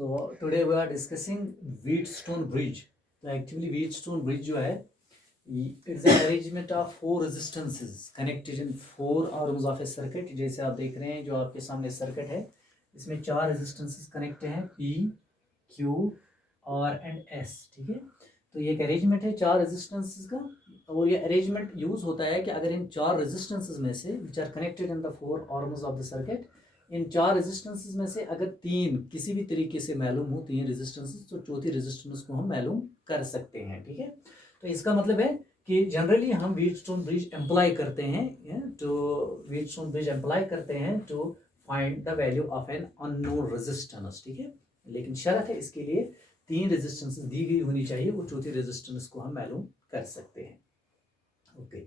So today we are discussing Wheatstone Bridge. तो actually Wheatstone Bridge जो है it's an arrangement of four resistances connected in four arms of a circuit. जैसे आप देख रहे हैं जो आपके सामने सर्किट है इसमें चार रेजिस्टेंसेस कनेक्ट हैं P, Q, R and S. ठीक है, तो ये एक अरेंजमेंट है चार रेजिस्टेंसेस का और ये अरेंजमेंट यूज होता है कि अगर इन चार रेजिस्टेंसेस में से which are connected in the four arms of the circuit, इन चार रेजिस्टेंसेस में से अगर तीन किसी भी तरीके से मालूम हो तीन रेजिस्टेंसेस तो चौथी रेजिस्टेंस को हम मालूम कर सकते हैं. ठीक है, तो इसका मतलब है कि जनरली हम व्हीटस्टोन ब्रिज अप्लाई करते हैं to find the value of an unknown resistance. ठीक है, लेकिन शर्त है इसके लिए तीन रेजिस्टेंसेस दी गई होनी चाहिए, वो चौथी रेजिस्टेंस को हम मालूम कर सकते हैं. ओके,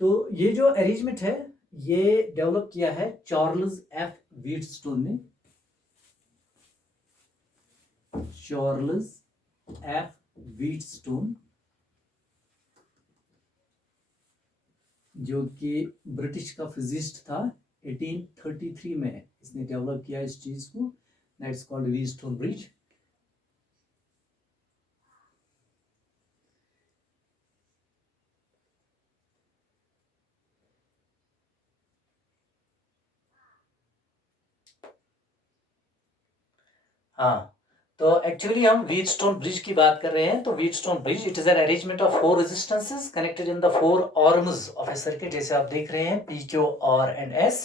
तो ये जो अरेंजमेंट है ये डेवलप किया है चार्ल्स एफ व्हीटस्टोन ने. चार्ल्स एफ व्हीटस्टोन जो कि ब्रिटिश का फिजिस्ट था, 1833 में इसने डेवलप किया इस चीज को. That's called Wheatstone bridge. हाँ, तो एक्चुअली हम व्हीटस्टोन ब्रिज की बात कर रहे हैं. तो Wheatstone bridge it is an arrangement of four resistances connected in the four arms of A circuit. जैसे आप देख रहे हैं P, Q, R and S.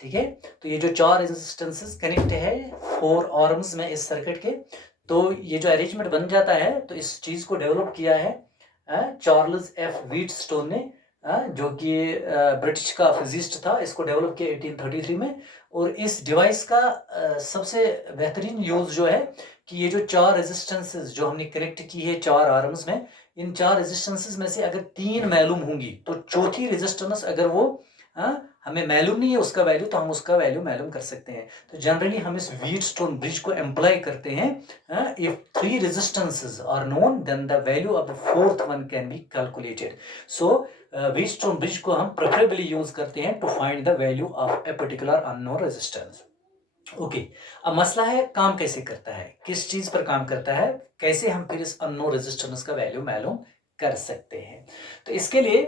ठीक है, तो ये जो चार रेजिस्टेंसेस कनेक्ट है फोर आर्म्स में इस सर्किट के, तो ये जो अरेंजमेंट बन जाता है. तो इस चीज को डेवलप किया है चार्ल्स एफ व्हीटस्टोन ने, जो कि ब्रिटिश का फिजिस्ट था. इसको डेवलप किया 1833 में. और इस डिवाइस का सबसे बेहतरीन यूज जो है कि ये जो चार रेजिस्टेंसेस जो हमने कनेक्ट की है चार आर्म्स में, इन चार रेजिस्टेंसेस में से अगर तीन मालूम होंगी तो चौथी रेजिस्टेंस अगर वो हमें मालूम नहीं है उसका वैल्यू, तो हम उसका वैल्यू मालूम कर सकते हैं. तो जनरली हम इस व्हीटस्टोन ब्रिज को एम्प्लॉय करते हैं. If three resistances are known then the value of the fourth one can be calculated. So Wheatstone bridge को हम प्रेफरेबली यूज करते हैं to find the value of a particular unknown resistance. Okay, अब मसला है काम कैसे करता है, किस चीज पर काम करता है, कैसे हम फिर इस अननोन रेजिस्टेंस का वैल्यू मालूम कर सकते हैं. तो इसके लिए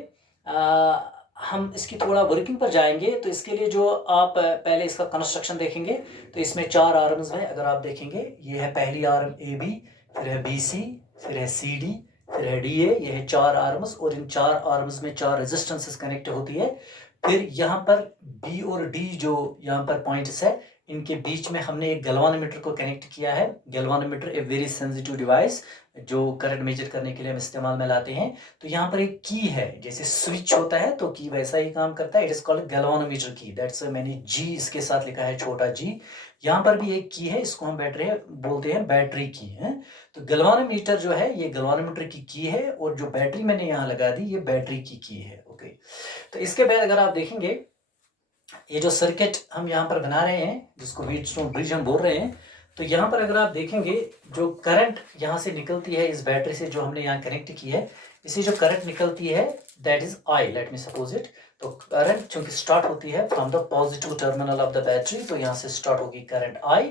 हम इसकी थोड़ा वर्किंग पर जाएंगे. तो इसके लिए जो आप पहले इसका कंस्ट्रक्शन देखेंगे, तो इसमें चार आर्म्स में अगर आप देखेंगे, ये है पहली आर्म AB, फिर है BC, फिर है CD, फिर है DA. ये है चार आर्म्स और इन चार आर्म्स में चार रेजिस्टेंसेस कनेक्ट होती है. फिर यहाँ पर B और D जो यहाँ पर पॉइंट्स है, इनके बीच में हमने एक गैल्वानोमीटर को कनेक्ट किया है. Galvanometer a very sensitive device जो करंट मेजर करने के लिए हम इस्तेमाल में लाते हैं. तो यहाँ पर एक की है, जैसे स्विच होता है तो की वैसा ही काम करता है. इट इज कॉल्ड गैल्वानोमीटर की. दैट्स मैंने G इसके साथ लिखा है, छोटा G. यहाँ पर भी एक की है, इसको हम बैटरी बोलते हैं, बैटरी की है. तो गैल्वानोमीटर जो है ये गैल्वानोमीटर की है और जो बैटरी मैंने यहाँ लगा दी ये बैटरी की है. ओके, तो इसके बाद अगर आप देखेंगे ये जो सर्किट हम यहाँ पर बना रहे हैं जिसको व्हीटस्टोन ब्रिज हम बोल रहे हैं, तो यहाँ पर अगर आप देखेंगे जो करंट यहाँ से निकलती है इस बैटरी से जो हमने यहाँ कनेक्ट की है, इसी जो करंट निकलती है that is I. Late me suppose it. तो करंट चूंकि स्टार्ट होती है from the positive terminal of the battery, तो यहाँ से स्टार्ट होगी करंट I.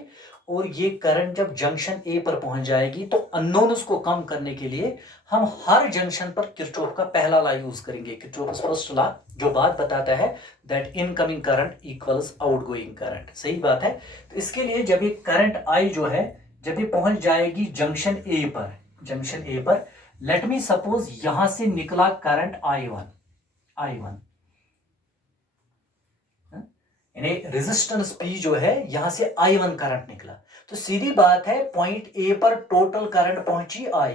और ये करंट जब जंक्शन A पर पहुंच जाएगी तो अननोन्स को कम करने के लिए हम हर जंक्शन पर किरचॉफ का पहला लॉ यूज करेंगे. किरचॉफ फर्स्ट लॉ जो बात बताता है that incoming current equals outgoing current. सही बात है. तो इसके लिए जब ये करंट I जो है जब ये पहुंच जाएगी जंक्शन A पर, लेट मी सपोज यहां से निकला करंट I1 यानी रेजिस्टेंस P जो है यहां से I1 करंट निकला. तो सीधी बात है पॉइंट A पर टोटल करंट पहुंची I,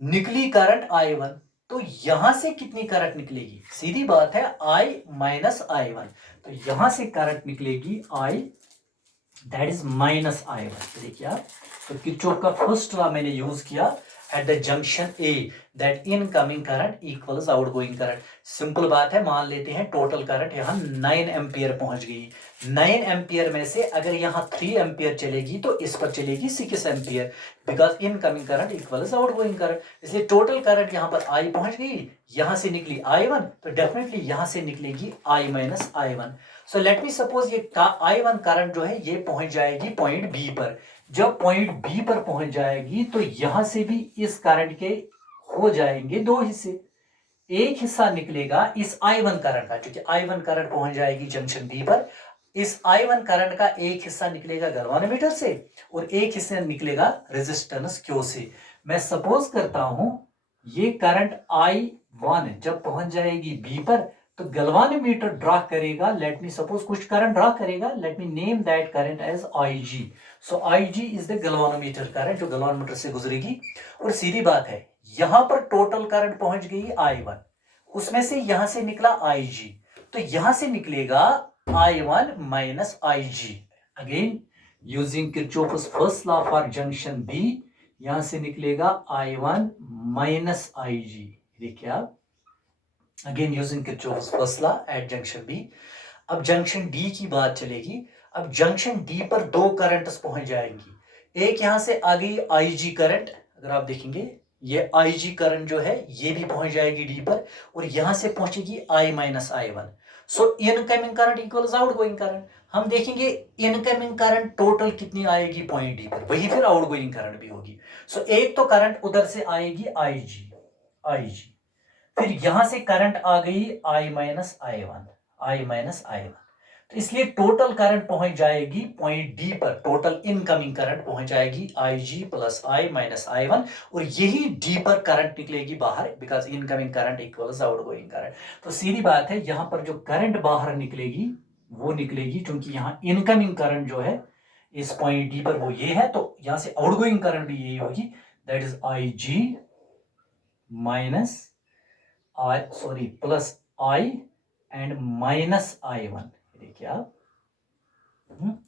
निकली करंट I1. तो यहां से कितनी करंट निकलेगी, सीधी बात है I माइनस I1. तो यहां से करंट निकलेगी I that is minus I1. देखिए आप, तो किरचॉफ का फर्स्ट लॉ मैंने यूज किया at the junction A that incoming current equals outgoing current. Simple बात है, मान लेते हैं टोटल करंट यहाँ 9 एम्पियर पहुंच गई. 9 एम्पियर में से अगर यहाँ 3 एम्पियर चलेगी तो इस पर चलेगी 6 ampere, because incoming current equals outgoing current. इसलिए टोटल करंट यहाँ पर I पहुंच गई, यहाँ से निकली I1, तो डेफिनेटली यहाँ से निकलेगी I minus I1. So let me suppose ये I1 करंट जो है ये पहुंच जाएगी पॉइंट B पर. जब पॉइंट बी पर पहुंच जाएगी तो यहां से भी इस करंट के हो जाएंगे दो हिस्से। एक हिस्सा निकलेगा इस I1 करंट का, क्योंकि I1 करंट पहुंच जाएगी जंक्शन बी पर। इस I1 करंट का एक हिस्सा निकलेगा गैल्वानोमीटर से और एक हिस्सा निकलेगा रेजिस्टेंस Q से। मैं सपोज करता हूं ये करंट I1 जब पहुंच जाएगी बी पर तो गैल्वानोमीटर ड्रा करेगा, लेट मी सपोज कुछ करंट ड्रा करेगा, let me name that current as IG। So IG is the galvanometer current जो गैल्वानोमीटर से गुजरेगी। और सीधी बात है, यहां पर टोटल करंट पहुंच गई I1, उसमें से यहां से निकला IG, तो यहां से निकलेगा I1 minus IG। Again using Kirchhoff's first law for junction B, यहां से निकलेगा I1 माइनस IG। देखिए आप, again using Kirchhoff's first law at junction B. अब जंक्शन डी की बात चलेगी। अब जंक्शन डी पर दो करंट्स पहुंच जाएंगी। एक यहां से आ गई IG करंट, अगर आप देखेंगे ये IG करंट जो है ये भी पहुंच जाएगी डी पर और यहां से पहुंचेगी I minus I1। So incoming current equals outgoing current. हम देखेंगे इनकमिंग करंट टोटल कितनी आएगी पॉइंट डी पर, वही फिर आउटगोइंग करंट भी होगी। सो एक तो करंट उधर से आएगी IG, फिर यहां से करंट आ गई I माइनस I1। तो इसलिए टोटल करंट पहुंच जाएगी पॉइंट डी पर, टोटल इनकमिंग करंट पहुंच जाएगी IG plus I minus I1 और यही डी पर करंट निकलेगी बाहर, because incoming current equals outgoing current. तो सीधी बात है, यहां पर जो करंट बाहर निकलेगी वो निकलेगी, क्योंकि यहां इनकमिंग करंट जो है इस पॉइंट डी पर वो ये है, तो यहां से आउटगोइंग करंट भी यही होगी, that is IG minus plus I and minus I1। देखिए आप,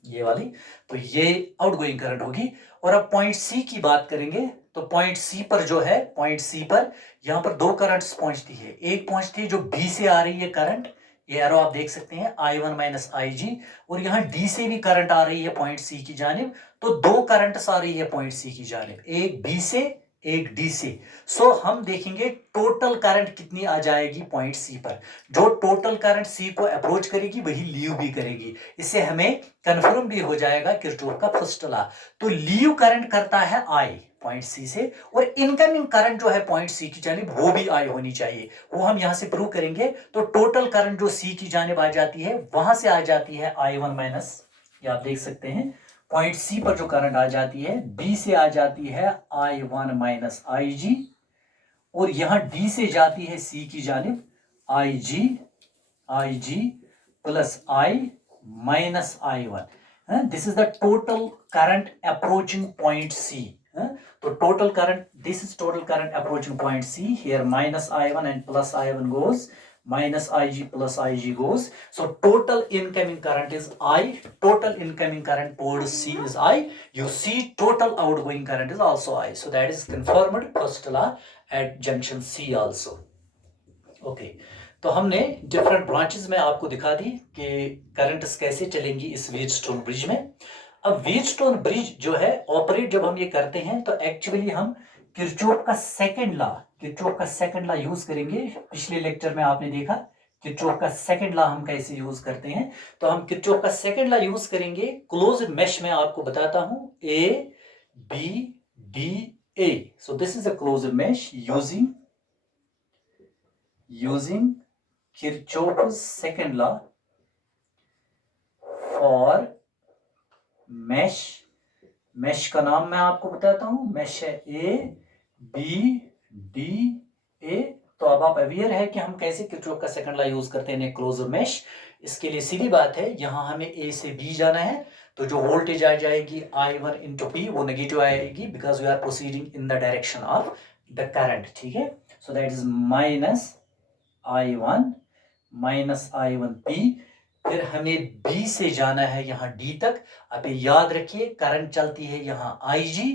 ये वाली, तो ये आउटगोइंग करंट होगी। और अब पॉइंट सी की बात करेंगे, तो पॉइंट सी पर जो है, पॉइंट सी पर यहां पर दो करंट्स पहुंचती है। एक पहुंचती है जो बी से आ रही है करंट, ये एरो आप देख सकते हैं I1 माइनस IG, और यहां डी से भी करंट आ रही है पॉइंट सी की जानिब। तो दो करंट्स आ रही है पॉइंट सी की जानिब, एक बी से एक डी से। सो हम देखेंगे टोटल करंट कितनी आ जाएगी पॉइंट सी पर। जो टोटल करंट सी को अप्रोच करेगी वही लीव भी करेगी। इससे हमें कंफर्म भी हो जाएगा किरचॉफ का फर्स्ट लॉ। तो लीव करंट करता है I पॉइंट सी से, और इनकमिंग करंट जो है पॉइंट सी की जानिब वो भी I होनी चाहिए, वो हम यहां से प्रूव करेंगे। तो टोटल करंट जो सी की जानिब आ जाती है वहां से आ जाती है I1 माइनस, ये आप देख सकते हैं पॉइंट सी पर जो करंट आ जाती है बी से आ जाती है I1 माइनस IG, और यहां डी से जाती है सी की जानिब IG plus I minus I1। This is the total current approaching point C. तो total current, this is total current approaching point C, here minus I1 and plus I1 goes, minus IG plus IG goes. So total incoming current is I, total incoming current towards C is I. You see total outgoing current is also I. So that is confirmed first law at junction C also. Okay. तो हमने different branches में आपको दिखा दी कि currents कैसे चलेंगी इस Wheatstone bridge में। अब व्हीटस्टोन ब्रिज जो है ऑपरेट जब हम ये करते हैं तो एक्चुअली हम किरचॉफ का सेकंड लॉ यूज करेंगे। पिछले लेक्चर में आपने देखा किरचॉफ का सेकंड लॉ हम कैसे यूज करते हैं, तो हम किरचॉफ का सेकंड लॉ यूज करेंगे क्लोज मेश में। आपको बताता हूं ABDA। So this is a close mesh using Kirchhoff's second law for mesh का नाम मैं आपको बताता हूं, मेश है ABDA। तो अब आप अवेयर है कि हम कैसे किरचॉफ का सेकंड लॉ यूज करते हैं क्लोजर मेश। इसके लिए सीधी बात है, यहां हमें A से B जाना है, तो जो वोल्टेज आ जाएगी I1 इंटू P वो नेगेटिव आएगी, because we are proceeding in the direction of the current. ठीक है, so that is minus I1 minus I1P। फिर हमें B से जाना है यहाँ D तक। आप याद रखिए करंट चलती है यहाँ IG,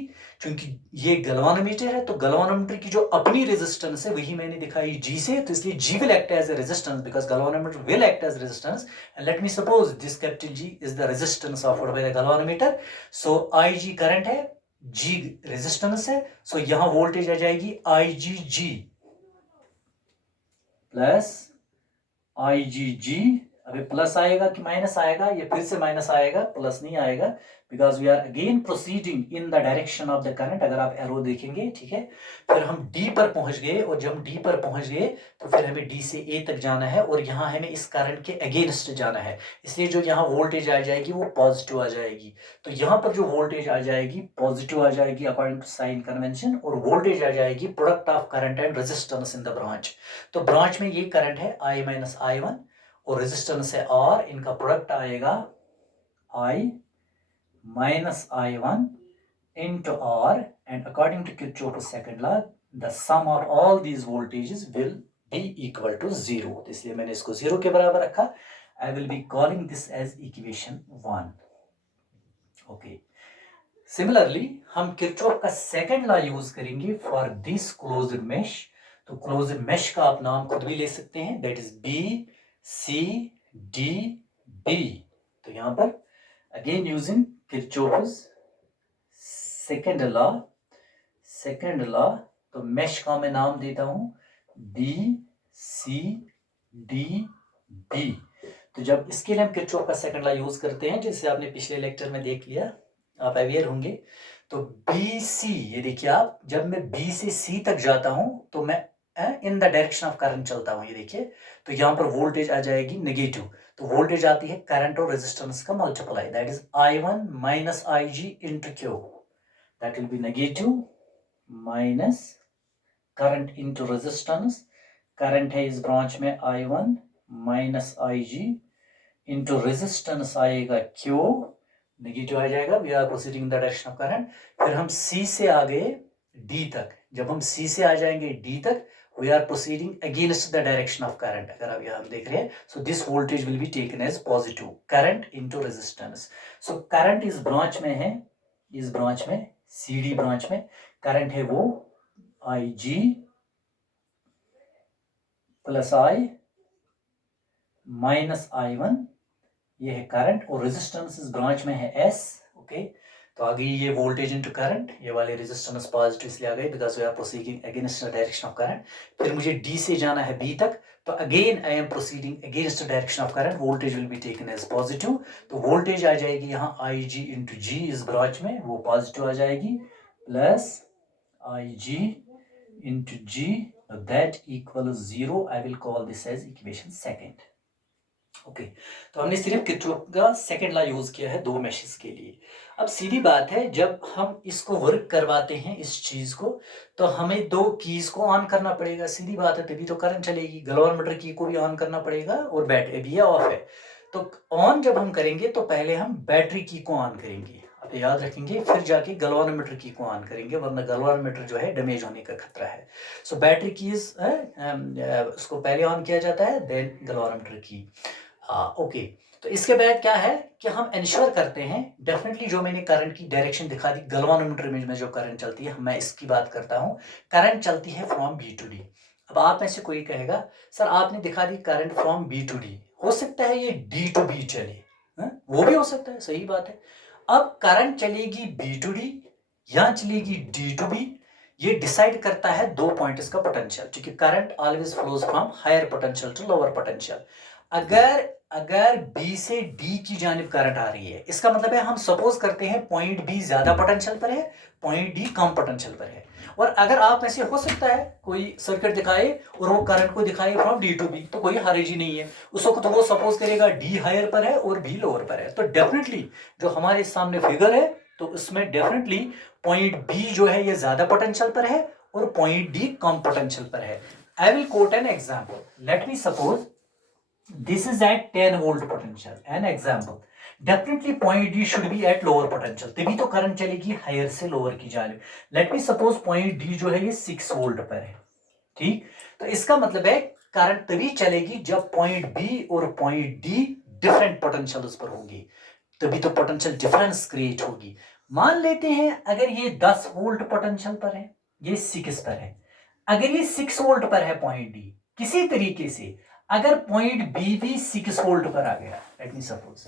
क्योंकि ये गैल्वानोमीटर है, तो गैल्वानोमीटर की जो अपनी रेजिस्टेंस है वही मैंने दिखाई G से, तो इसलिए G will act as a resistance because galvanometer will act as resistance. And let me suppose this capital G is the resistance offered by the galvanometer. So IG current है, G resistance है, so यहाँ voltage आ जाएगी IGG plus IGG अभी plus आएगा कि minus आएगा, ये फिर से माइनस आएगा, प्लस नहीं आएगा, because we are again proceeding in the direction of the current. अगर आप एरो देखेंगे, ठीक है, फिर हम डी पर पहुंच गए, और जब हम डी पर पहुंच गए तो फिर हमें डी से ए तक जाना है, और यहाँ हमें इस करंट के अगेंस्ट जाना है, इसलिए जो यहाँ वोल्टेज आ जाएगी वो पॉजिटिव आ जाएगी। तो यहाँ पर जो वोल्टेज आ जाएगी पॉजिटिव आ जाएगी अकॉर्डिंग टू साइन कन्वेंशन, और वोल्टेज आ जाएगी product of current and resistance in the branch. तो ब्रांच में ये करंट है I माइनस I1, और रेजिस्टेंस है R, इनका प्रोडक्ट आएगा I minus I1 into R, and according to Kirchhoff's second law, the sum of all these voltages will be equal to 0. तो इसलिए मैंने इसको 0 के बराबर रखा. I will be calling this as equation 1. Okay. Similarly, हम Kirchhoff का second law use करेंगे फॉर दिस क्लोज्ड मेश. तो क्लोज्ड मेश का आप नाम खुद भी ले सकते हैं, दैट इज BCDD. तो यहां पर again using Kirchhoff's second law, तो मेश का मैं नाम देता हूं BCDD. तो जब इसके लिए हम किरचॉफ का सेकंड लॉ यूज करते हैं, जैसे आपने पिछले लेक्चर में देख लिया, आप अवेयर होंगे, तो BC, ये देखिए आप, जब मैं B से C तक जाता हूं तो मैं इन द डायरेक्शन ऑफ करंट चलता हूं, ये देखिए, तो यहां पर वोल्टेज आ जाएगी नेगेटिव. तो वोल्टेज आती है करंट और रेजिस्टेंस का multiply, that is I1 minus IG into Q. that will be negative minus current into resistance. Current है इस ब्रांच में I1 minus IG into resistance आएगा Q, नेगेटिव आ जाएगा. We are proceeding in the direction of current. फिर हम C से आ गए D तक. जब हम C से आ जाएंगे D तक, we are proceeding against the direction of current. अगर आप यहाँ देख रहे हैं, so this voltage will be taken as positive, current into resistance. So current इस ब्रांच में है, इस ब्रांच में CD ब्रांच में करंट है वो IG plus I minus I1, ये है करंट, और रेजिस्टेंस इस ब्रांच में है S. ओके, तो आ गई ये वोल्टेज इनटू करंट, ये वाले रेजिस्टेंस पॉजिटिव इसलिए आ गई because we are proceeding against the direction of current. फिर मुझे D से जाना है B तक, तो again I am proceeding against the direction of current, voltage will be taken as positive. तो वोल्टेज आ जाएगी यहाँ IG इंटू G इस ब्रांच में, वो पॉजिटिव आ जाएगी, plus IG into G, that equals 0. I will call this as equation second. Okay, तो हमने सिर्फ किरचॉफ का सेकंड लॉ यूज किया है दो मैशेस के लिए. अब सीधी बात है, जब हम इसको वर्क करवाते हैं इस चीज को, तो हमें दो कीज को ऑन करना पड़ेगा. सीधी बात है, तभी तो करंट चलेगी. गैल्वेनोमीटर की को भी ऑन करना पड़ेगा, और बैटरी भी ऑफ है. तो ऑन जब हम करेंगे तो पहले हम बैटरी की को ऑन करेंगे, आप याद रखेंगे, फिर जाके गैल्वेनोमीटर की को ऑन करेंगे, वरना गैल्वेनोमीटर जो है डैमेज होने का खतरा है. सो बैटरी की उसको पहले ऑन किया जाता है, देन गैल्वेनोमीटर की. ओके, तो इसके बाद क्या है कि हम इंश्योर करते हैं, डेफिनेटली जो मैंने करंट की डायरेक्शन दिखा दी, गैल्वेनोमीटर में जो करंट चलती है, मैं इसकी बात करता हूं, करंट चलती है फ्रॉम B टू D. अब आप में से कोई कहेगा, सर आपने दिखा दी current from B to D, हो सकता है ये D टू B चले, वो भी हो सकता है, सही बात है. अब करंट चलेगी B टू D या चलेगी D टू B, ये डिसाइड करता है दो पॉइंट्स का पोटेंशियल, क्योंकि current always flows from higher potential to lower potential. अगर B से D की जानिब करंट आ रही है, इसका मतलब है, हम सपोज करते हैं पॉइंट B ज्यादा पोटेंशियल पर है, पॉइंट D कम पोटेंशियल पर है. और अगर आप में से हो सकता है कोई सर्किट दिखाए और वो करंट को दिखाए फ्रॉम D टू B, तो कोई हर्ज ही नहीं है. उस वक्त तो वो सपोज करेगा D हायर पर है और B लोअर पर है. तो डेफिनेटली जो हमारे सामने फिगर है, तो उसमें डेफिनेटली पॉइंट B जो है ये ज्यादा पोटेंशियल पर है और पॉइंट D कम पोटेंशियल पर है. I will quote an example. Let me suppose this is at 10 volt potential, an example. Definitely point D should be at lower potential, तभी तो करंट चलेगी हायर से लोअर की जानिब. Late me suppose point D जो है ये 6 volt पर है, ठीक. तो इसका मतलब है करंट तभी चलेगी जब पॉइंट B और पॉइंट D डिफरेंट पोटेंशियल पर होंगी, तभी तो पोटेंशियल डिफरेंस क्रिएट होगी. मान लेते हैं अगर ये 10 वोल्ट पोटेंशियल पर है, ये 6 पर है. अगर ये 6 वोल्ट पर है पॉइंट D, किसी तरीके से अगर पॉइंट B भी 6 वोल्ट पर आ गया, लेट मी सपोज,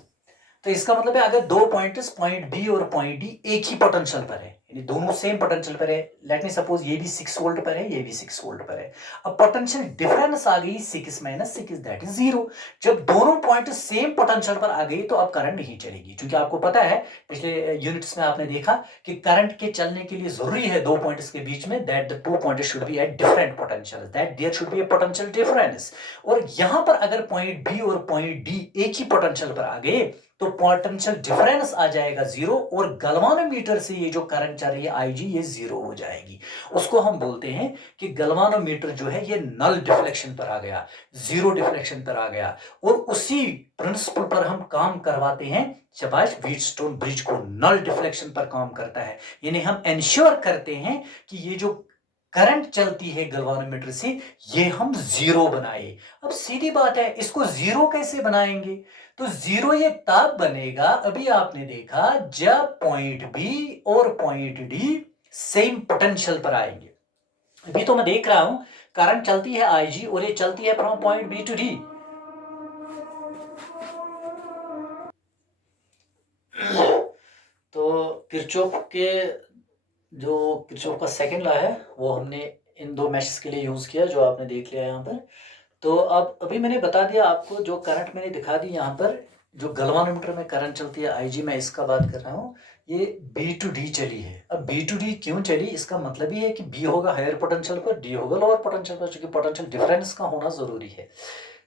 तो इसका मतलब है अगर दो पॉइंट्स पॉइंट बी और पॉइंट डी एक ही पोटेंशियल पर है, यानी दोनों सेम पोटेंशियल पर है, लेट मी सपोज ये भी 6 वोल्ट पर है, ये भी 6 वोल्ट पर है, अब पोटेंशियल डिफरेंस आ गई 6 माइनस 6 दैट इज 0। जब दोनों पॉइंट सेम पोटेंशियल पर आ गई तो अब करंट नहीं चलेगी, क्योंकि आपको पता है पिछले यूनिट्स में आपने देखा कि करंट के चलने के लिए जरूरी है दो पॉइंट्स के बीच में that the two points should be at different potential, that there should be a potential difference. और यहां पर अगर पॉइंट बी और पॉइंट डी एक ही पोटेंशियल पर आ गए तो पोटेंशियल डिफरेंस आ जाएगा 0 और गैल्वानोमीटर से ये जो करंट चल रही है आईजी ये 0 हो जाएगी। उसको हम बोलते हैं कि गैल्वानोमीटर जो है ये नल डिफ्लेक्शन पर आ गया, 0 डिफ्लेक्शन पर आ गया। और उसी प्रिंसिपल पर हम काम करवाते हैं जब आज व्हीटस्टोन ब्रिज को नल डिफ्लेक्शन पर काम करता है, यानी हम इंश्योर करते हैं कि ये जो करंट चलती है गैल्वानोमीटर से ये हम 0 बनाए। अब सीधी बात है, इसको 0 कैसे बनाएंगे? तो 0 ये तब बनेगा, अभी आपने देखा, जब पॉइंट बी और पॉइंट डी सेम पोटेंशियल पर आएंगे। अभी तो मैं देख रहा हूं करंट चलती है आईजी और ये चलती है from point B to D. तो किरचॉफ का सेकंड लॉ है वो हमने इन दो मैशेस के लिए यूज किया जो आपने देख लिया यहाँ पर। तो अब अभी मैंने बता दिया आपको, जो करंट मैंने दिखा दी यहाँ पर, जो गैल्वानोमीटर में करंट चलती है आईजी, मैं इसका बात कर रहा हूँ, ये बी टू डी चली है। अब बी टू डी क्यों चली, इसका मतलब ही है कि बी होगा हायर पोटेंशियल पर, डी होगा लोअर पोटेंशियल पर, क्योंकि पोटेंशियल डिफरेंस का होना जरूरी है।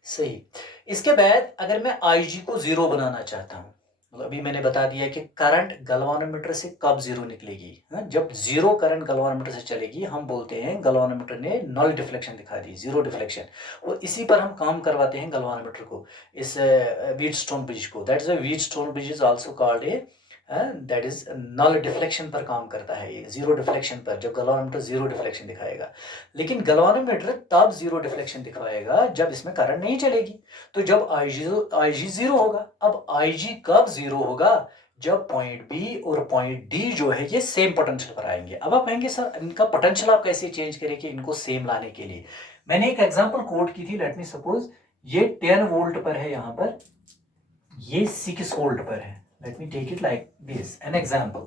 सही। इसके बाद अगर मैं आईजी को 0 बनाना चाहता हूँ, मतलब अभी मैंने बता दिया कि करंट गैल्वानोमीटर से कब 0 निकलेगी, जब 0 करंट गैल्वानोमीटर से चलेगी हम बोलते हैं गैल्वानोमीटर ने नल डिफ्लेक्शन दिखा दी, 0 डिफ्लेक्शन। और इसी पर हम काम करवाते हैं गैल्वानोमीटर को, इस व्हीटस्टोन ब्रिज को, that is Wheatstone bridge is also called a that is null deflection पर काम करता है ये, 0 डिफ्लेक्शन पर, जब गैल्वानोमीटर 0 डिफ्लेक्शन दिखाएगा। लेकिन गैल्वानोमीटर तब 0 डिफ्लेक्शन दिखाएगा जब इसमें करंट नहीं चलेगी, तो जब IG 0 होगा। अब IG कब 0 होगा, जब पॉइंट बी और पॉइंट डी जो है ये सेम पोटेंशियल पर आएंगे। अब आप कहेंगे सर इनका पोटेंशियल आप कैसे चेंज करेंगे इनको सेम लाने के लिए? मैंने एक एग्जांपल कोट की थी, लेट मी सपोज ये 10 वोल्ट पर है, यहाँ पर ये 6 वोल्ट पर है, let me take it like this an example.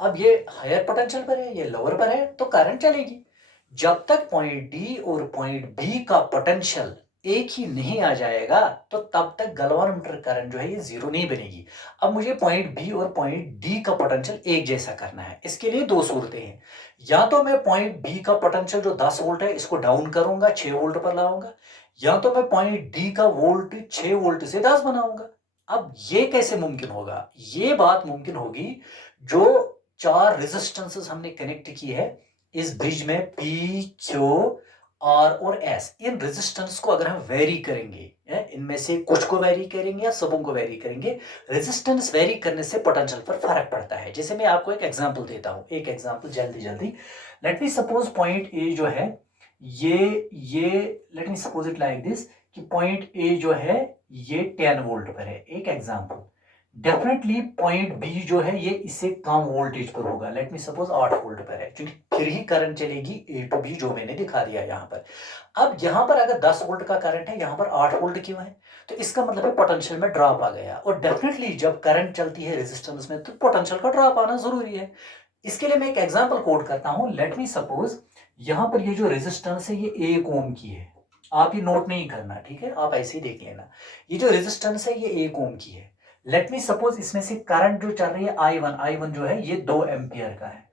अब ये हायर पोटेंशियल पर है, ये लोअर पर है, तो करंट चलेगी। जब तक पॉइंट डी और पॉइंट बी का पोटेंशियल एक ही नहीं आ जाएगा तो तब तक गैल्वानोमीटर करंट जो है ये 0 नहीं बनेगी। अब मुझे पॉइंट बी और पॉइंट डी का पोटेंशियल एक जैसा करना है, इसके लिए दो सूरतें हैं। या तो मैं पॉइंट बी का पोटेंशियल जो 10 वोल्ट है इसको डाउन करूंगा, 6 वोल्ट पर लाऊंगा, या तो मैं पॉइंट डी का वोल्ट 6 वोल्ट से 10 बनाऊंगा। अब ये कैसे मुमकिन होगा? ये बात मुमकिन होगी जो 4 रेजिस्टेंसेस हमने कनेक्ट की है इस ब्रिज में, P, Q, R और S, इन रेजिस्टेंस को अगर हम वेरी करेंगे, इनमें से कुछ को वेरी करेंगे या सबों को वेरी करेंगे, रेजिस्टेंस वेरी करने से पोटेंशियल पर फर्क पड़ता है। जैसे मैं आपको एक एग्जांपल देता हूं, एक एग्जांपल जल्दी, late me suppose point A जो है ये late me suppose it like this कि पॉइंट ए जो है ये 10 वोल्ट पर है, एक एग्जांपल। डेफिनेटली पॉइंट बी जो है ये इससे कम वोल्टेज पर होगा, लेट मी सपोज 8 वोल्ट पर है, क्योंकि फिर ही करंट चलेगी ए टू बी जो मैंने दिखा दिया यहाँ पर। अब यहाँ पर अगर 10 वोल्ट का करंट है, यहाँ पर 8 वोल्ट क्यों है? तो इसका मतलब है पोटेंशियल में ड्रॉप आ गया, और डेफिनेटली जब करंट चलती है रेजिस्टेंस में तो पोटेंशियल का ड्रॉप आना जरूरी है। इसके लिए मैं एक एग्जाम्पल कोट करता हूँ, लेट मी सपोज यहाँ पर ये जो रेजिस्टेंस है ये 1 ओम की है, आप ये नोट नहीं करना, ठीक है, आप ऐसे ही देख लेना। ये जो रेजिस्टेंस है ये 1 ओम की है। लेट मी सपोज इसमें से करंट जो चल रही है I1 जो है ये 2 एम्पियर का है।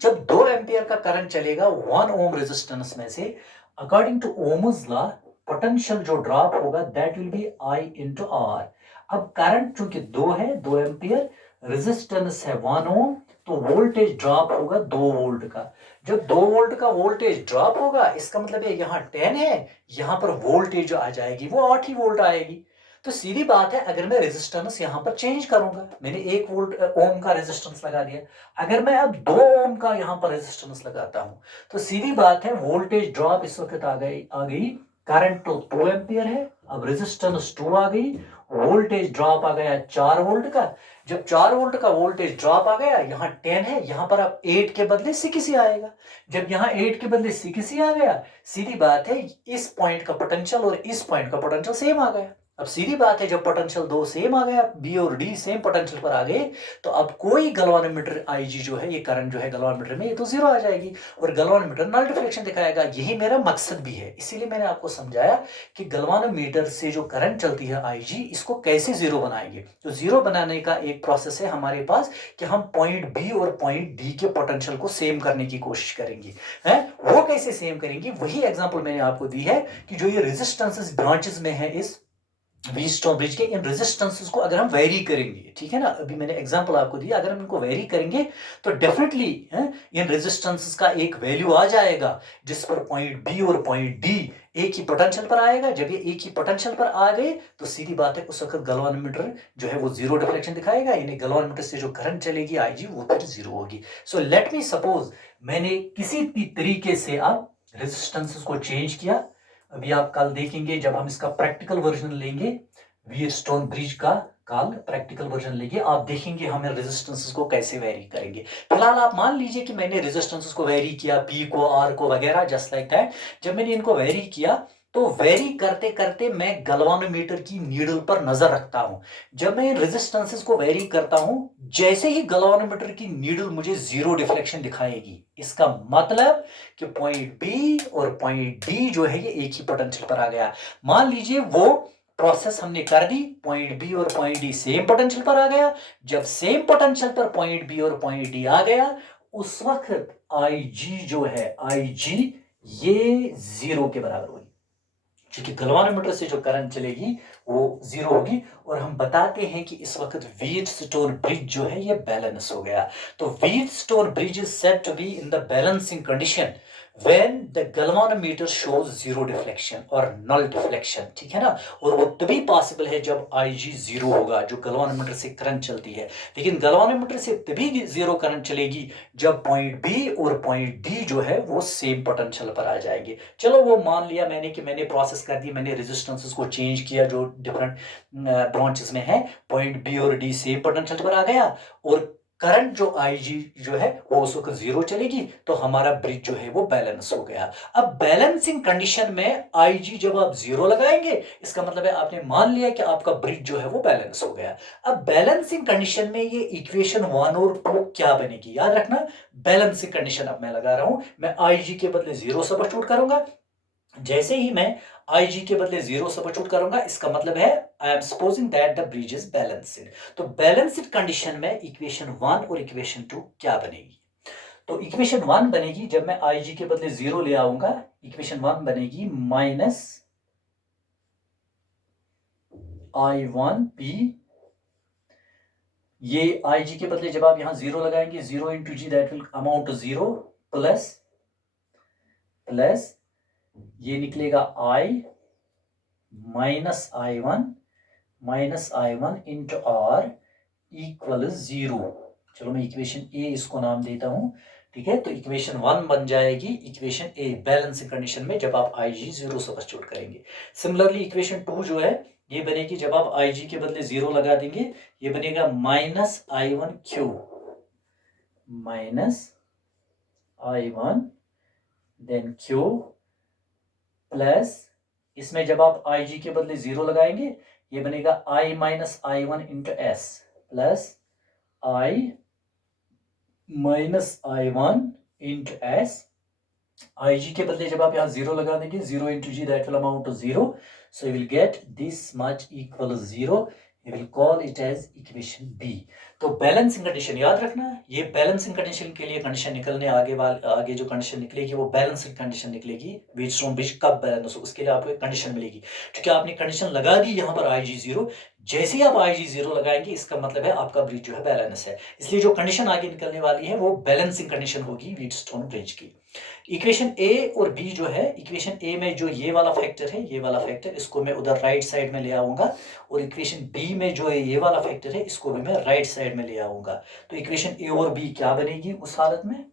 जब 2 एम्पियर का करंट चलेगा 1 ओम रेजिस्टेंस में से, according to Ohm's law potential जो ड्रॉप होगा that will be I into R। अब करंट चूंकि 2 है, 2 एम्पियर, रेजिस्टेंस है 1 ओम, तो वोल्टेज ड्रॉप होगा 2 वोल्ट का। जब 2 वोल्ट का वोल्टेज ड्रॉप होगा इसका मतलब है यहाँ 10 है, यहाँ पर वोल्टेज जो आ जाएगी वो 8 ही वोल्ट आएगी। तो सीधी बात है, अगर मैं रेजिस्टेंस यहाँ पर चेंज करूंगा, मैंने 1 वोल्ट ओम का रेजिस्टेंस लगा दिया, अगर मैं अब 2 ओम का यहाँ पर रेजिस्टेंस लगाता हूं तो सीधी बात है वोल्टेज ड्रॉप इस वक्त आ गई। करंट तो 2 एम्पियर है, अब रेजिस्टेंस 2 आ गई, वोल्टेज ड्रॉप आ गया 4 वोल्ट का। जब 4 वोल्ट का वोल्टेज ड्रॉप आ गया, यहाँ 10 है, यहाँ पर अब 8 के बदले 6 ही आएगा। जब यहाँ 8 के बदले 6 ही आ गया, सीधी बात है इस पॉइंट का पोटेंशियल और इस पॉइंट का पोटेंशियल सेम आ गया। अब सीधी बात है, जब पोटेंशियल दो सेम आ गया, बी और डी सेम पोटेंशियल पर आ गए, तो अब कोई गैल्वानोमीटर आईजी जो है, ये करंट जो है गैल्वानोमीटर में, ये तो जीरो आ जाएगी और गैल्वानोमीटर नल डिफ्लेक्शन दिखाएगा। यही मेरा मकसद भी है, इसीलिए मैंने आपको समझाया कि गैल्वानोमीटर से जो करंट चलती है आईजी, इसको कैसे जीरो बनाएंगे। तो जीरो बनाने का एक प्रोसेस है हमारे पास कि हम पॉइंट बी और पॉइंट डी के पोटेंशियल को सेम करने की कोशिश करेंगे। है वो कैसे सेम करेंगे, वही एग्जाम्पल मैंने आपको दी है कि जो ये रेजिस्टेंसेस ब्रांचेस में है इस व्हीटस्टोन ब्रिज के, इन रेजिस्टेंसेस को अगर हम वेरी करेंगे, ठीक है ना, अभी मैंने एग्जांपल आपको दिया, अगर हम इनको वेरी करेंगे तो डेफिनेटली इन रेजिस्टेंसेस का एक वैल्यू आ जाएगा जिस पर पॉइंट बी और पॉइंट डी एक ही पोटेंशियल पर आएगा। जब ये एक ही पोटेंशियल पर आ गए तो सीधी बात है, उस वक्त गैल्वानोमीटर जो है वो जीरो डिफ्लेक्शन दिखाएगा, यानी गैल्वानोमीटर से जो करंट चलेगी आईजी वो फिर जीरो होगी। सो लेट मी सपोज मैंने किसी भी तरीके से अब रेजिस्टेंसेस को चेंज किया। अभी आप कल देखेंगे जब हम इसका प्रैक्टिकल वर्जन लेंगे, व्हीटस्टोन ब्रिज का कल प्रैक्टिकल वर्जन लेंगे, आप देखेंगे हमें रेजिस्टेंसेस को कैसे वेरी करेंगे। फिलहाल आप मान लीजिए कि मैंने रेजिस्टेंसेस को वेरी किया, पी को, आर को वगैरह, जस्ट लाइक दैट। जब मैंने इनको वेरी किया तो वेरी करते करते मैं गैल्वानोमीटर की नीडल पर नजर रखता हूं। जब मैं रेजिस्टेंसेस को वेरी करता हूं, जैसे ही गैल्वानोमीटर की नीडल मुझे जीरो डिफ्लेक्शन दिखाएगी, इसका मतलब कि पॉइंट बी और पॉइंट डी जो है ये एक ही पोटेंशियल पर आ गया। मान लीजिए वो प्रोसेस हमने कर दी, पॉइंट बी और पॉइंट डी सेम पोटेंशियल पर आ गया। जब सेम पोटेंशियल पर पॉइंट बी और पॉइंट डी आ गया, उस वक्त आई जी जो है, आई जी ये जीरो के बराबर हुई, क्योंकि गैल्वानोमीटर से जो करंट चलेगी वो जीरो होगी। और हम बताते हैं कि इस वक्त व्हीटस्टोन ब्रिज जो है ये बैलेंस हो गया। तो Wheatstone bridge is said to be in the balancing condition when the galvanometer shows zero deflection और null deflection, ठीक है ना। और वो तभी पॉसिबल है जब IG जीरो होगा, जो गैल्वानोमीटर से करंट चलती है। लेकिन गैल्वानोमीटर से तभी जीरो करंट चलेगी जब पॉइंट बी और पॉइंट डी जो है वो सेम पोटेंशियल पर आ जाएंगे। चलो वो मान लिया मैंने कि मैंने प्रोसेस कर दी, मैंने रेजिस्टेंसेस को चेंज किया जो डिफरेंट ब्रांचेस में है, पॉइंट बी और डी सेम पोटेंशियल पर आ गया और करंट जो आईजी जो है वो उस वक्त जीरो चलेगी, तो हमारा ब्रिज जो है वो बैलेंस हो गया। अब बैलेंसिंग कंडीशन में आईजी जब आप जीरो लगाएंगे, इसका मतलब है आपने मान लिया कि आपका ब्रिज जो है वो बैलेंस हो गया। अब बैलेंसिंग कंडीशन में ये इक्वेशन 1 और 2 क्या बनेगी, याद रखना। बैलेंसिंग कंडीशन अब मैं लगा रहा हूं, मैं आईजी के बदले जीरो सब्स्टिट्यूट करूंगा। जैसे ही मैं IG के बदले जीरो सब्स्टिट्यूट करूंगा, इसका मतलब है I am supposing that the bridge is balanced. तो बैलेंस्ड कंडीशन में इक्वेशन 1 और इक्वेशन 2 क्या बनेगी। तो इक्वेशन 1 बनेगी, जब मैं IG के बदले जीरो ले आऊंगा, इक्वेशन 1 बनेगी माइनस I1P। ये IG के बदले जब आप यहां जीरो लगाएंगे, zero into G that will amount to zero, plus plus ये निकलेगा I minus I one into R equal zero. चलो मैं इक्वेशन ए इसको नाम देता हूं, ठीक है। तो इक्वेशन 1 बन जाएगी इक्वेशन ए बैलेंसिंग कंडीशन में जब आप IG जीरो सब्स्टिट्यूट करेंगे। सिमिलरली इक्वेशन 2 जो है ये बनेगी, जब आप IG के बदले जीरो लगा देंगे, ये बनेगा minus I one Q, minus I one then Q, plus इसमें जब आप IG के बदले जीरो लगाएंगे, ये बनेगा I minus I one into S, plus I minus I one into S. IG के बदले जब आप यहां जीरो लगा देंगे, zero into G that will amount to zero, so you will get this much equal zero. You will call it as equation B. तो balancing condition याद रखना, ये बैलेंसिंग कंडीशन के लिए कंडीशन निकलने आगे जो कंडीशन निकलेगी वो बैलेंसिंग कंडीशन निकलेगी। व्हीटस्टोन ब्रिज कब बैलेंस हो, उसके लिए आपको एक कंडीशन मिलेगी, क्योंकि आपने कंडीशन लगा दी यहां पर IG जीरो। जैसे ही आप IG जीरो लगाएंगे, इसका मतलब है आपका ब्रिज जो है बैलेंस है। इसलिए जो कंडीशन आगे निकलने वाली है वो बैलेंसिंग कंडीशन होगी व्हीटस्टोन ब्रिज की। इक्वेशन ए और बी जो है, इक्वेशन ए में जो ये वाला फैक्टर है, ये वाला फैक्टर, इसको मैं उधर राइट साइड में ले आऊंगा, और इक्वेशन बी में जो है ये वाला फैक्टर है, इसको भी मैं राइट साइड में ले आऊंगा। तो इक्वेशन ए और बी क्या बनेगी उस हालत में।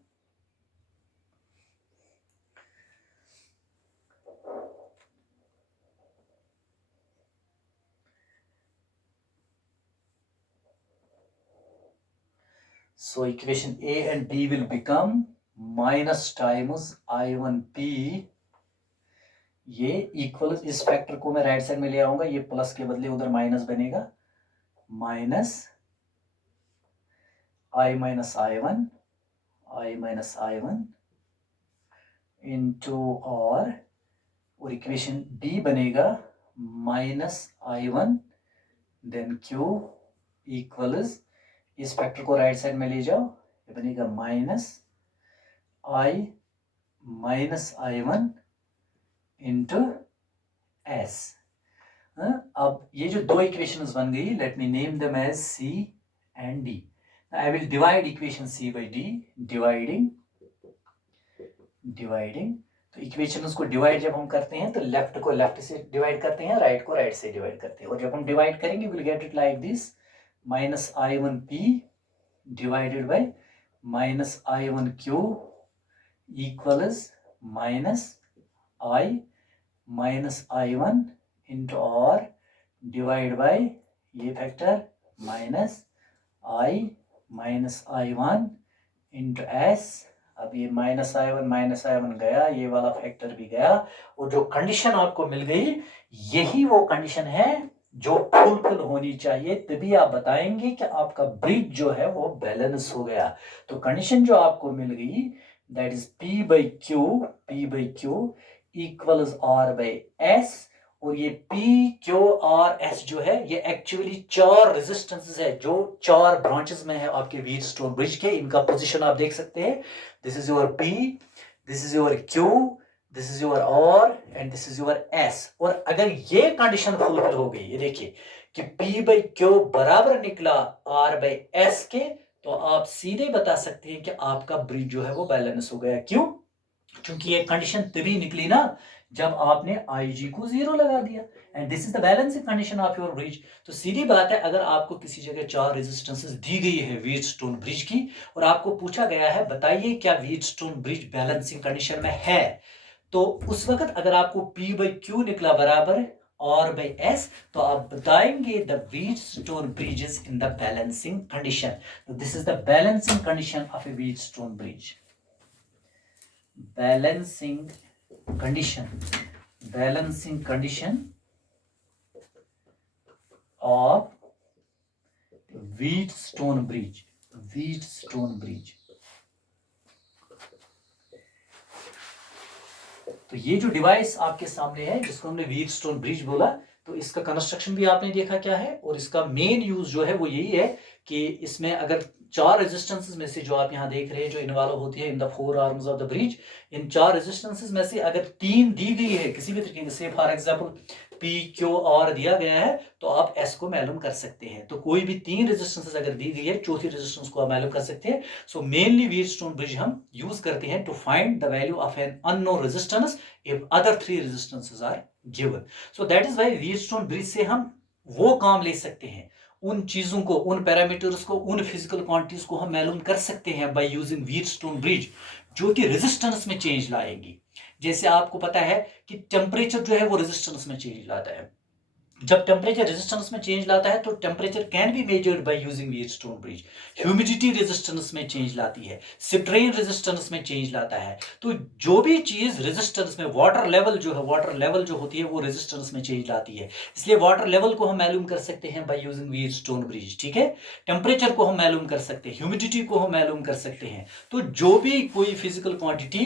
So equation A and B will become minus times I1P, ये इक्वल, इस फैक्टर को मैं राइट साइड में ले आऊंगा, ये प्लस के बदले उधर माइनस बनेगा, minus I minus I one into और इक्वेशन बी बनेगा minus I one then Q equals, इस फैक्टर को राइट साइड में ले जाओ, ये बनेगा minus I one into S. अब ये जो दो इक्वेशंस बन गई, let me name them as C and D. I will divide equation C by D, dividing. तो इक्वेशंस को डिवाइड जब हम करते हैं तो लेफ्ट को लेफ्ट से डिवाइड करते हैं, राइट को राइट से डिवाइड करते हैं, और जब हम डिवाइड करेंगे will get it like this, minus I one P divided by minus I one Q equals minus I one into और डिवाइड बाई ये factor minus I one into S. अब ये माइनस आई वन गया, ये वाला factor भी गया, और जो कंडीशन आपको मिल गई यही वो कंडीशन है जो फुलफिल होनी चाहिए, तभी आप बताएंगे कि आपका ब्रिज जो है वो बैलेंस हो गया। तो कंडीशन जो आपको मिल गई that is P by Q equals R by S, और ये P Q R S जो है ये एक्चुअली चार रेजिस्टेंसेस है जो चार ब्रांचेस में है आपके व्हीटस्टोन ब्रिज के। इनका पोजीशन आप देख सकते हैं, this is your P, this is your Q, this is your R and this is your S। और अगर ये कंडीशन फुलफिल हो गई, ये देखिए कि P बाई Q बराबर निकला R बाई S के, तो आप सीधे बता सकते हैं कि आपका ब्रिज जो है वो बैलेंस हो गया। क्यों? क्योंकि ये कंडीशन तभी निकली ना जब आपने IG को 0 लगा दिया, and this is the balancing condition of your bridge. तो सीधी बात है, अगर आपको किसी जगह चार रेजिस्टेंसेस दी गई है व्हीटस्टोन ब्रिज की, और आपको पूछा गया है बताइए क्या व्हीटस्टोन ब्रिज बैलेंसिंग कंडीशन में है, तो उस वक्त अगर आपको P बाई क्यू निकला बराबर R by S, तो आप बताएंगे the Wheatstone bridge is in the balancing condition. So this is the balancing condition of a Wheatstone bridge. Balancing condition of Wheatstone bridge. तो ये जो डिवाइस आपके सामने है जिसको हमने व्हीटस्टोन ब्रिज बोला, तो इसका कंस्ट्रक्शन भी आपने देखा क्या है, और इसका मेन यूज जो है वो यही है कि इसमें अगर चार रेजिस्टेंसेस में से जो आप यहाँ देख रहे हैं जो इन्वॉल्व होती है in the four arms of the bridge, इन चार रेजिस्टेंसेस में से अगर तीन दी गई है किसी भी तरीके से, for example P Q R दिया गया है, तो आप S को मालूम कर सकते हैं। तो कोई भी तीन रेजिस्टेंसेस अगर दी गई है, चौथी रेजिस्टेंस को आप मालूम कर सकते हैं। सो मेनली व्हीटस्टोन ब्रिज हम यूज करते हैं to find the value of an unknown resistance if other three resistances are given. So that is why Wheatstone bridge से हम वो काम ले सकते हैं, उन चीजों को, उन पैरामीटर्स को, उन फिजिकल क्वांटिटीज को हम मालूम कर सकते हैं बाय यूजिंग व्हीटस्टोन ब्रिज, जो कि रेजिस्टेंस में चेंज लाएंगी। जैसे आपको पता है कि टेम्परेचर जो है वो रेजिस्टेंस में चेंज लाता है। जब टेम्परेचर रेजिस्टेंस में चेंज लाता है तो temperature can be measured by using Wheatstone bridge. Humidity resistance में चेंज लाती है, स्ट्रेन रेजिस्टेंस में चेंज लाता है। तो जो भी चीज रेजिस्टेंस में, वाटर लेवल जो होती है वो रेजिस्टेंस में चेंज लाती है। इसलिए वाटर लेवल को हम मालूम कर सकते हैं बाय यूजिंग व्हीटस्टोन ब्रिज। ठीक है, टेम्परेचर को हम मालूम कर सकते हैं, ह्यूमिडिटी को हम मालूम कर सकते हैं। तो जो भी कोई फिजिकल क्वांटिटी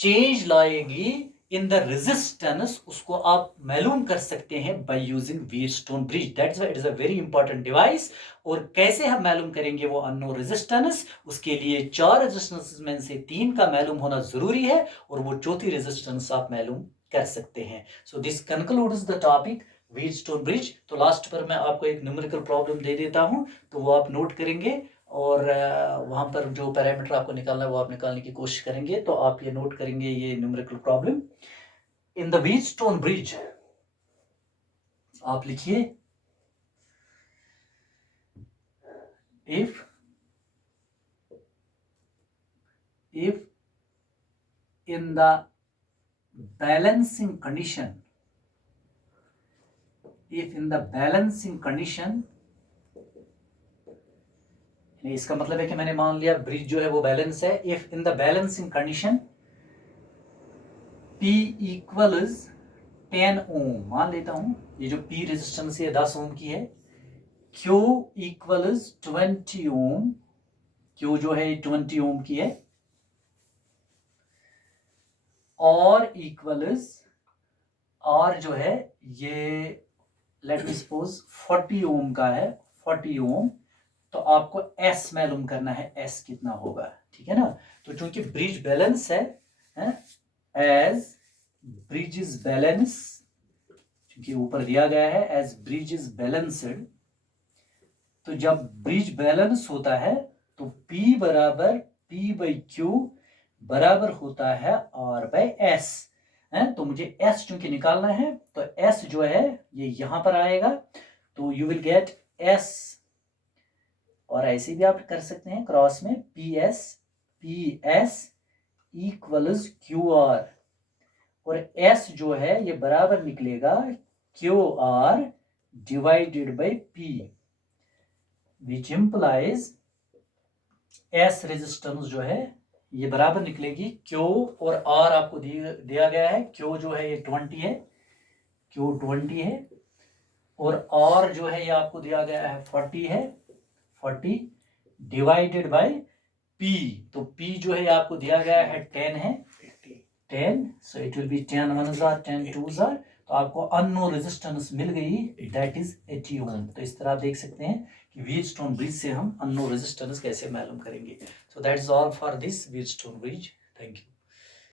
चेंज लाएगी इन द रेजिस्टेंस, उसको आप मालूम कर सकते हैं by using Wheatstone bridge. That's why it is a very important device. और कैसे हम मालूम करेंगे वो अननोन रेजिस्टेंस, उसके लिए चार रेजिस्टेंस में से तीन का मालूम होना जरूरी है, और वो चौथी रेजिस्टेंस आप मालूम कर सकते हैं। So this concludes the topic Wheatstone bridge. तो लास्ट पर मैं आपको एक न्यूमेरिकल प्रॉब्लम दे देता हूं, तो वो आप नोट करेंगे, और वहां पर जो पैरामीटर आपको निकालना है वो आप निकालने की कोशिश करेंगे। तो आप ये नोट करेंगे, ये numerical problem in the Wheatstone bridge. आप लिखिए, if in the balancing condition, इसका मतलब है कि मैंने मान लिया ब्रिज जो है वो बैलेंस है। If in the balancing condition P equals 10 ओम, मान लेता हूं ये जो P रेजिस्टेंस है 10 ओम की है, Q इक्वल्स 20 ओम, Q जो है 20 ओम की है, और इक्वल्स R जो है ये लेट मी सपोज 40 ओम का है, 40 ओम, तो आपको S मालूम करना है, S कितना होगा, ठीक है ना। तो चूंकि ब्रिज बैलेंस है, एज ब्रिज इज बैलेंस, क्योंकि ऊपर दिया गया है एज ब्रिज इज बैलेंस्ड, तो जब ब्रिज बैलेंस होता है तो P बराबर P बाई Q बराबर होता है R बाई S है। तो मुझे S चूंकि निकालना है तो S जो है ये यहां पर आएगा, तो यू विल गेट S, और ऐसे भी आप कर सकते हैं क्रॉस में, PS इक्वल्स QR, और S जो है ये बराबर निकलेगा QR divided by P, which implies S resistance जो है ये बराबर निकलेगी Q और R आपको दिया गया है, Q जो है ये 20 है, Q 20 है, और R जो है ये आपको दिया गया है 40 है, 40 डिवाइडेड बाय P, तो P जो है आपको दिया गया है 10 है, 10, so it will be 10 1s are 10 2s are, तो आपको अननोन रेजिस्टेंस मिल गई, दैट इज 80 ओम। तो इस तरह आप देख सकते हैं कि व्हीटस्टोन ब्रिज से हम अननोन रेजिस्टेंस कैसे मालूम करेंगे। सो that is all for this Wheatstone bridge, thank you.